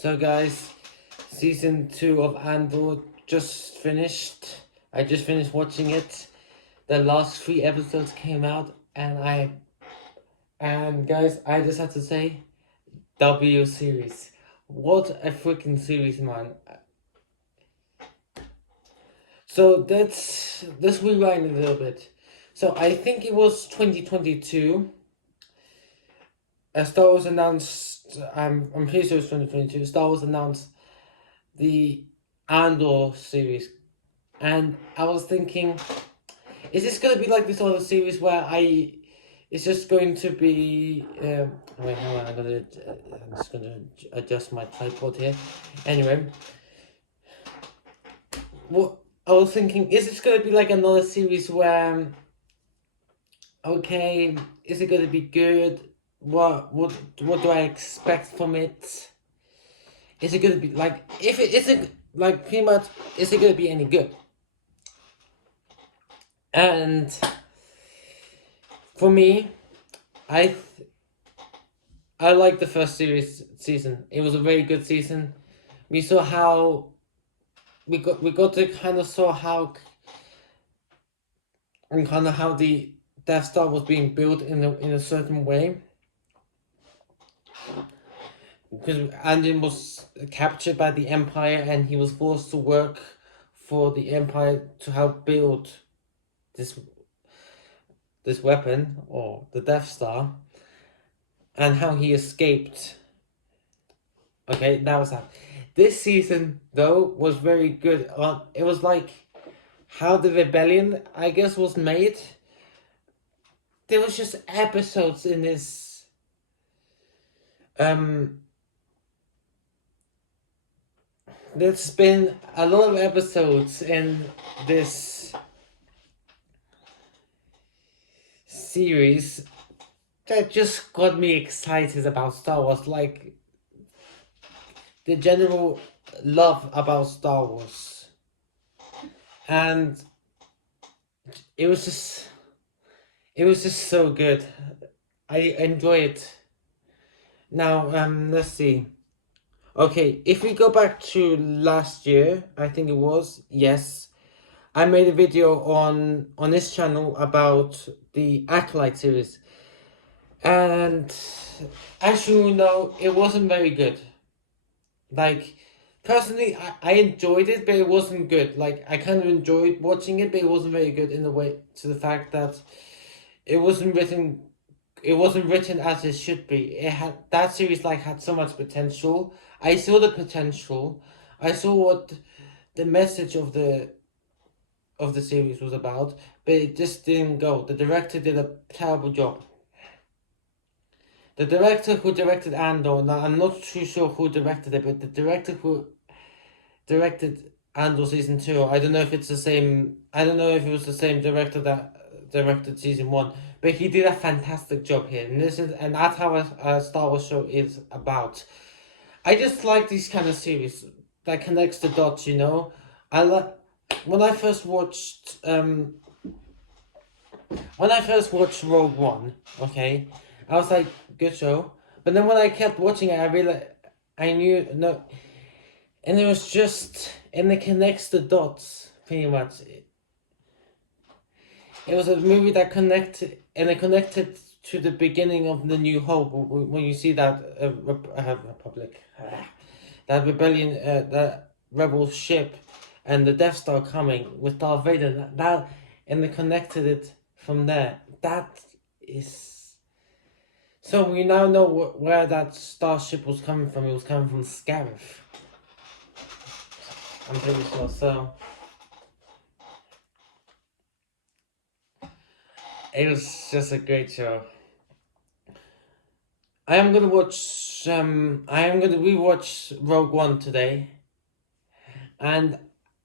So guys, season 2 of Andor just finished. I just finished watching it. The last 3 episodes came out and guys, I just have to say, W series. What a freaking series, man. So let's rewind a little bit. So I think it was 2022. Star Wars announced I'm pretty sure it was 2022. Star Wars announced the Andor series. And I was thinking, is this going to be like this other series where it's just going to be, wait, hang on, I'm just going to adjust my tripod here. Anyway, what I was thinking, is this going to be like another series where, okay, is it going to be good? What do I expect from it? Is it going to be like, if it isn't, like, pretty much, is it going to be any good? And for me, I I like the first season. It was a very good season. We saw how we got to kind of saw how and kind of how the Death Star was being built in a certain way. Because Andin was captured by the Empire and he was forced to work for the Empire to help build this this weapon or the Death Star, and how he escaped. Okay, that was that. This season though was very good. It was like how the rebellion, I guess, was made. There was just episodes in this. There's been a lot of episodes in this series that just got me excited about Star Wars. Like the general love about Star Wars, and it was just it was just so good. I enjoy it. Now, let's see. Okay, if we go back to last year, I think it was, yes, I made a video on this channel about the Acolyte series. And as you know, it wasn't very good. Like, personally, I enjoyed it, but it wasn't good. Like, I kind of enjoyed watching it, but it wasn't very good in the way to the fact that it wasn't written it wasn't written as it should be. It had that series like had so much potential. I saw the potential. I saw what the message of the series was about, but it just didn't go. The director did a terrible job. The director who directed Andor, now I'm not too sure who directed it, but the director who directed Andor season 2, I don't know if it's the same. I don't know if it was the same director that directed season 1, but he did a fantastic job here, and that's how a Star Wars show is about. I just like these kind of series that connects the dots. I like when I first watched Rogue One. Okay, I was like, good show, but then when I kept watching it, I realized I knew no, and it connects the dots pretty much. It was a movie that connected to the beginning of the New Hope when you see that Republic, that rebellion, that rebel ship, and the Death Star coming with Darth Vader. And they connected it from there. That is. So we now know where that starship was coming from. It was coming from Scarif. I'm pretty sure. So it was just a great show. I am gonna watch. I am gonna rewatch Rogue One today, and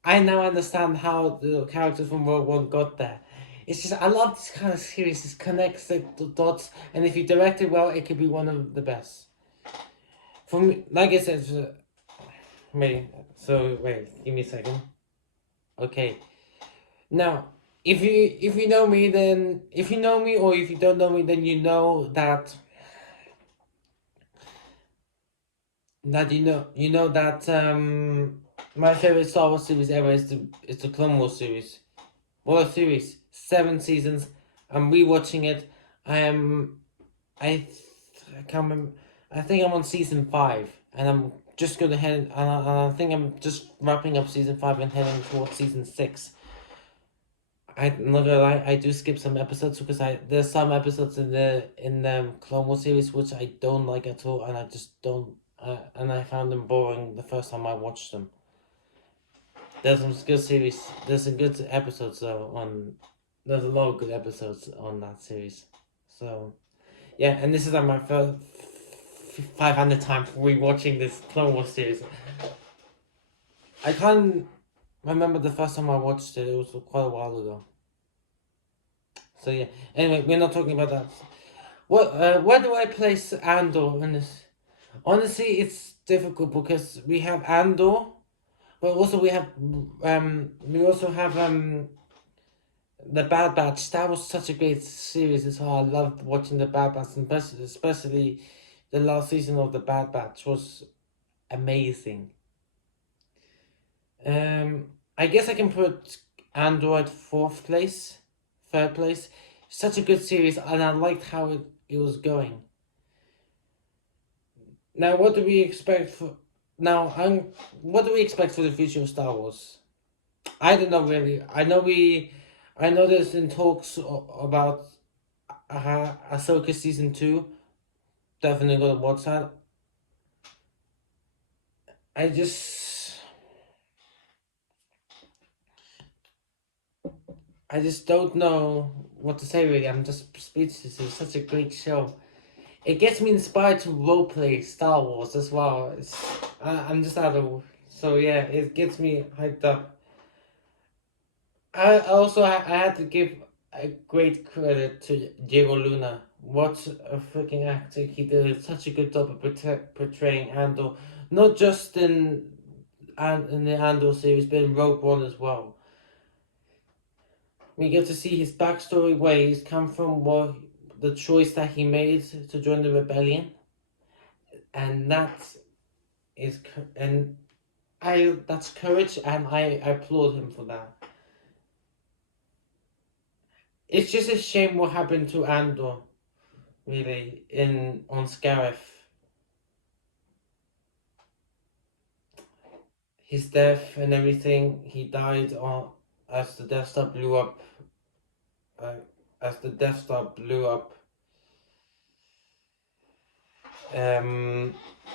I now understand how the characters from Rogue One got there. It's just I love this kind of series. This connects the dots, and if you direct it well, it could be one of the best. For me, like I said, wait, give me a second. Okay, now if you know me, then if you know me, or if you don't know me, then you know that that you know that my favorite Star Wars series ever is the Clone Wars series. Well, series 7 seasons. I'm rewatching it. I am I can't remember. I think I'm on season 5, and I'm just gonna head. And I think I'm just wrapping up season 5 and heading towards season 6. I'm not gonna lie, I do skip some episodes because there's some episodes in the Clone Wars series which I don't like at all, and I just don't. And I found them boring the first time I watched them. There's some good series. There's some good episodes though on. There's a lot of good episodes on that series. So yeah, and this is like my first 500 time rewatching this Clone Wars series. I can't remember the first time I watched it. It was quite a while ago. So yeah. Anyway, we're not talking about that. Where do I place Andor in this? Honestly, it's difficult because we have Andor, but also we also have the Bad Batch. That was such a great series as well. I loved watching the Bad Batch, and especially the last season of the Bad Batch was amazing. Um, I guess I can put Andor at fourth place, third place. Such a good series, and I liked how it was going. Now, what do we expect for? Now, what do we expect for the future of Star Wars? I don't know really. I know there's in talks about Ahsoka season 2. Definitely gonna watch that. I just, I just don't know what to say really. I'm just speechless. It's such a great show. It gets me inspired to roleplay Star Wars as well. I'm just out of so yeah. It gets me hyped up. I had to give a great credit to Diego Luna. What a freaking actor he did! Such a good job of portraying Andor, not just in the Andor series, but in Rogue One as well. We get to see his backstory, where he's come from, what the choice that he made to join the rebellion, and and I that's courage, and I applaud him for that. It's just a shame what happened to Andor, really, in on Scarif. His death and everything. He died on as the Death Star blew up. Uh, as the Death Star blew up.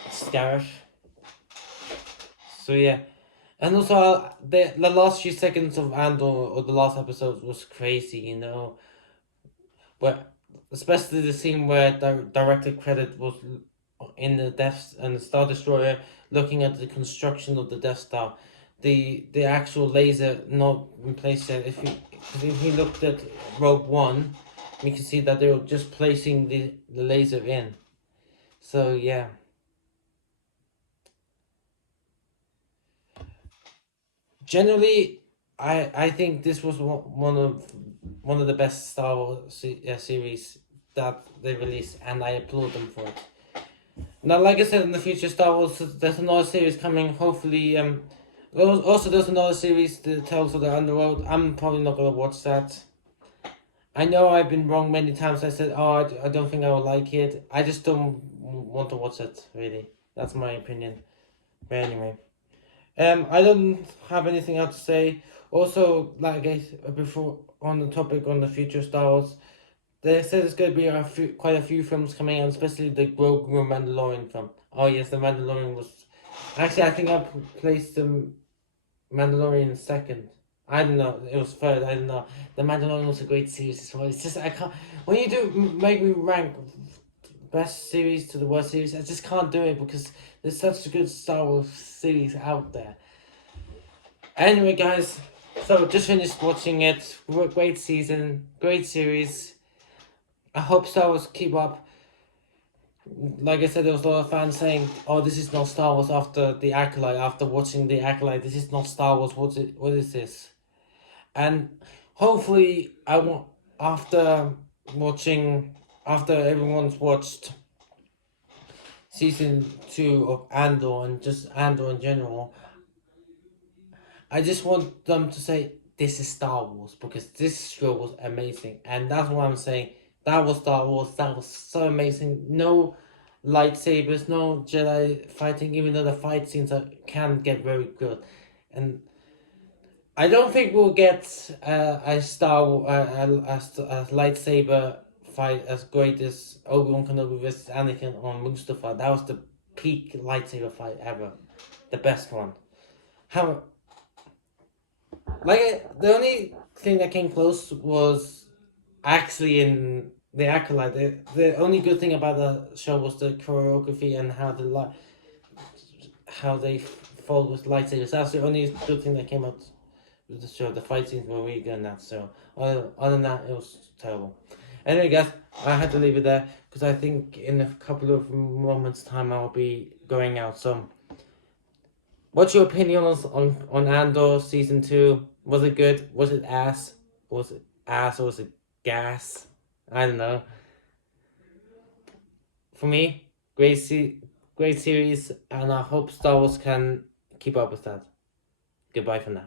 Scarif. So yeah, and also the last few seconds of Andor or the last episode was crazy. But especially the scene where director credit was in the Death and the Star Destroyer, looking at the construction of the Death Star, the actual laser not in place yet. If we looked at Rogue One, we can see that they were just placing the laser in. So yeah, generally, I think this was one of the best Star Wars series that they released, and I applaud them for it. Now, like I said, in the future, Star Wars, there's another series coming. Hopefully, also there's another series, the Tales of the Underworld. I'm probably not gonna watch that. I know I've been wrong many times. I said, oh, I don't think I will like it. I just don't want to watch it. Really, that's my opinion. But anyway, I don't have anything else to say. Also, like I before on the topic on the future Star Wars, they said there's going to be quite a few films coming out, especially the Grogu Mandalorian film. Oh yes, the Mandalorian was. Actually, I think I placed the Mandalorian second. I don't know. It was third. I don't know. The Mandalorian was a great series as well. It's just I can't. When you do make me rank best series to the worst series, I just can't do it because there's such a good Star Wars series out there. Anyway, guys, so just finished watching it. Great season, great series. I hope Star Wars keep up. Like I said, there was a lot of fans saying, "Oh, this is not Star Wars." After the Acolyte, after watching the Acolyte, this is not Star Wars. What is this? And hopefully, I want after watching, after everyone's watched season 2 of Andor and just Andor in general, I just want them to say this is Star Wars because this show was amazing, and that's what I'm saying. That was Star Wars. That was so amazing. No lightsabers, no Jedi fighting. Even though the fight scenes can get very good, and I don't think we'll get a lightsaber fight as great as Obi-Wan Kenobi versus Anakin on Mustafa. That was the peak lightsaber fight ever, the best one. How the only thing that came close was actually in the Acolyte. The only good thing about the show was the choreography and how they fought with lightsabers. That's the only good thing that came out with the show. The fight scenes were really good in that. So other than that, it was terrible. Anyway, guys, I had to leave it there because I think in a couple of moments' time I'll be going out. So, what's your opinion on Andor season 2? Was it good? Was it ass? Was it ass or was it gas? I don't know. For me, great series, and I hope Star Wars can keep up with that. Goodbye for now.